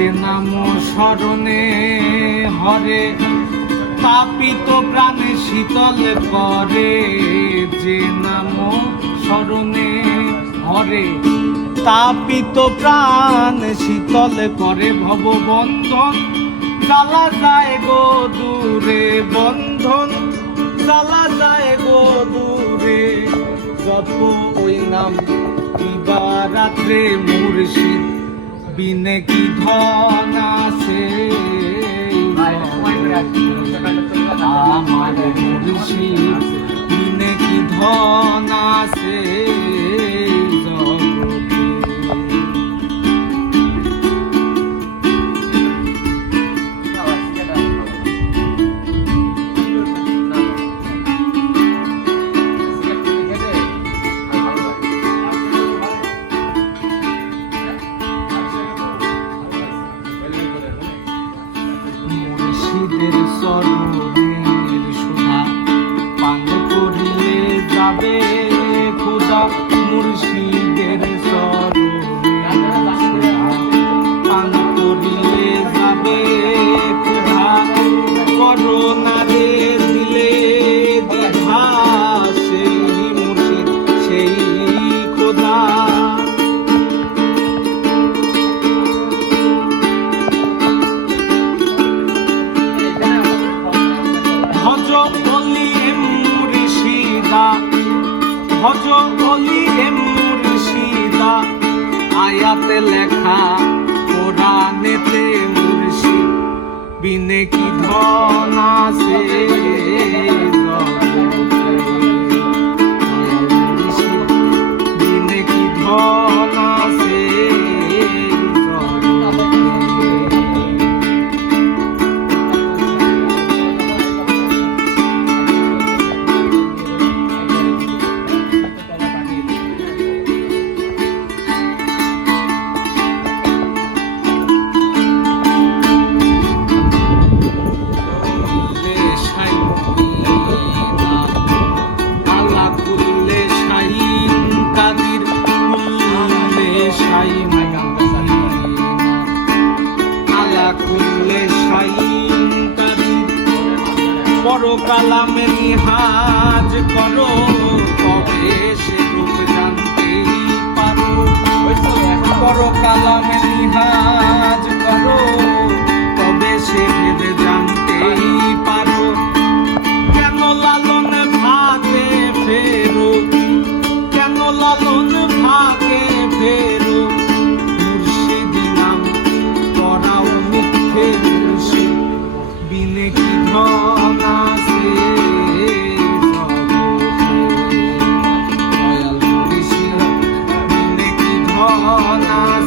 যে নাম স্মরণে হরে তাপিত প্রাণে শীতল করে, যে নাম স্মরণে হরে তাপিত প্রাণ শীতল করে। ভববন্ধন জ্বালা যায় গো দূরে, বন্ধন জ্বালা যায় গো দূরে। যত ওই নাম দিবা রাত্রে মুর্শিদ বিনে কি ধন আছে, আমার মুর্শিদ বিনে কি ধন আছে। মুর্শিদের চরণের সুধা পান করিলে যাবে খোদা, মুর্শিদের চরণের সুধা পান করিলে যাবে খোদা। করোনারে দিলে দ্বিধা সেই মুর্শিদ সেই খোদা। ভজ বলি মুর্শিদা, আয়াতে লেখা কোরআনেতে মুর্শিদ বিনে কি ধন আছে। মুর্শিদ বিনে কি ধন আছে। পরকালামে নিহাজ করো, তবে সে রূপ জানতেই পারো। পরকালামে নিহাজ করো, তবে সে ভেদ জানতেই পারো। কেন লালন ভাগে ফেরো, কেন লালন ভাগে ফেরো। মুর্শিদি নাম করাও মিথ্যে, মুর্শিদ বিনে কি ধন আছে। দয়াল মুর্শিদ বিনে কি ধন আছে।